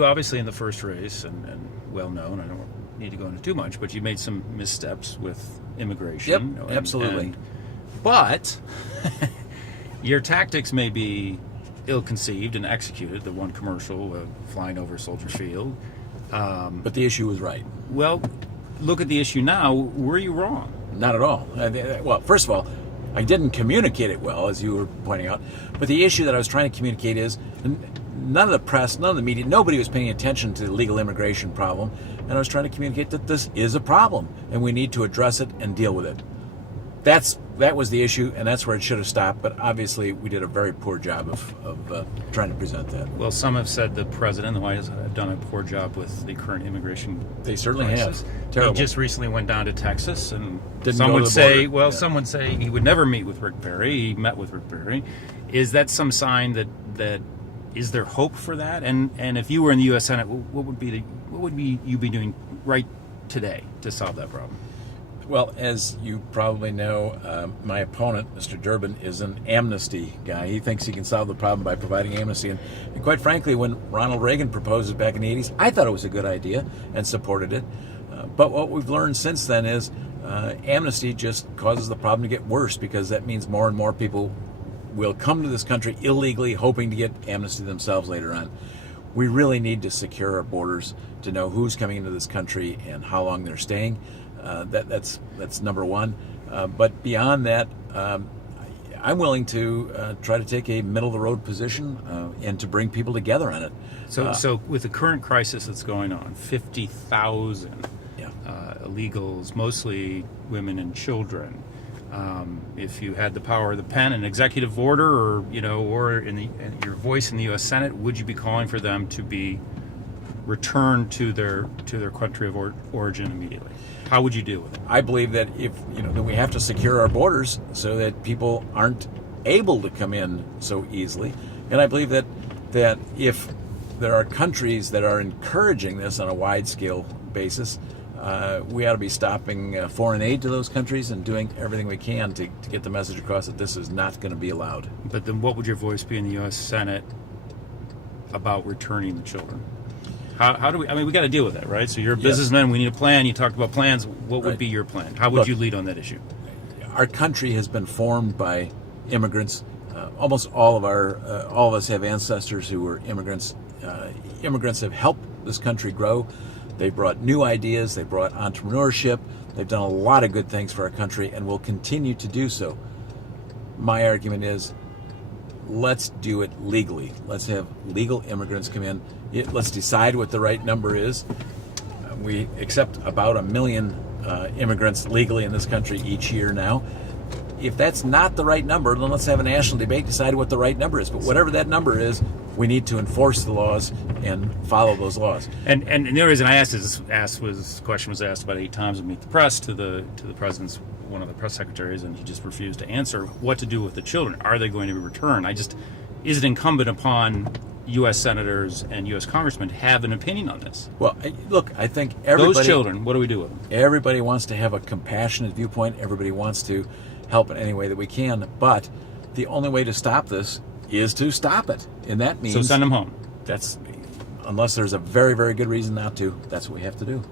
you obviously in the first race, and well known, I don't need to go into too much, but you made some missteps with immigration. Yep, absolutely. But your tactics may be ill-conceived and executed. The one commercial, flying over Soldier Field. But the issue was right. Well, look at the issue now. Were you wrong? Not at all. Well, first of all, I didn't communicate it well, as you were pointing out. But the issue that I was trying to communicate is none of the press, none of the media, nobody was paying attention to the legal immigration problem. And I was trying to communicate that this is a problem, and we need to address it and deal with it. That was the issue, and that's where it should have stopped. But obviously, we did a very poor job of trying to present that. Well, some have said the president and the White House have done a poor job with the current immigration. They certainly crisis. have. Terrible. He just recently went down to Texas, and Didn't some go to would the say, border. Yeah. some would say he would never meet with Rick Perry. He met with Rick Perry. Is that some sign that is there hope for that? And if you were in the U.S. Senate, what would you be doing right today to solve that problem? Well, as you probably know, my opponent, Mr. Durbin, is an amnesty guy. He thinks he can solve the problem by providing amnesty. And quite frankly, when Ronald Reagan proposed it back in the 80s, I thought it was a good idea and supported it. But what we've learned since then is amnesty just causes the problem to get worse, because that means more and more people will come to this country illegally, hoping to get amnesty themselves later on. We really need to secure our borders to know who's coming into this country and how long they're staying. That's number one. But beyond that, I'm willing to try to take a middle-of-the-road position and to bring people together on it. So with the current crisis that's going on, 50,000 illegals, mostly women and children. If you had the power of the pen, an executive order, or your voice in the U.S. Senate, would you be calling for them to be returned to their country of origin immediately? How would you deal with it? I believe that that we have to secure our borders so that people aren't able to come in so easily, and I believe that if there are countries that are encouraging this on a wide-scale basis, we ought to be stopping foreign aid to those countries and doing everything we can to get the message across that this is not going to be allowed. But then what would your voice be in the U.S. Senate about returning the children? How do we, we got to deal with that, right? So you're a businessman, we need a plan. You talked about plans. What would be your plan? How would you lead on that issue? Our country has been formed by immigrants. Almost all of us have ancestors who were immigrants. Immigrants have helped this country grow. They brought new ideas. They brought entrepreneurship. They've done a lot of good things for our country and will continue to do so. My argument is, let's do it legally. Let's have legal immigrants come in. Let's decide what the right number is. We accept about 1 million immigrants legally in this country each year now. If that's not the right number, then let's have a national debate, decide what the right number is. But whatever that number is, we need to enforce the laws and follow those laws. And the only reason I asked this question was asked about 8 times in Meet the Press to the president's one of the press secretaries, and he just refused to answer what to do with the children. Are they going to be returned? Is it incumbent upon U.S. senators and U.S. congressmen to have an opinion on this? Well, look, I think everybody... Those children, what do we do with them? Everybody wants to have a compassionate viewpoint. Everybody wants to help in any way that we can. But the only way to stop this is to stop it. And that means... So send them home. Unless there's a very, very good reason not to, that's what we have to do.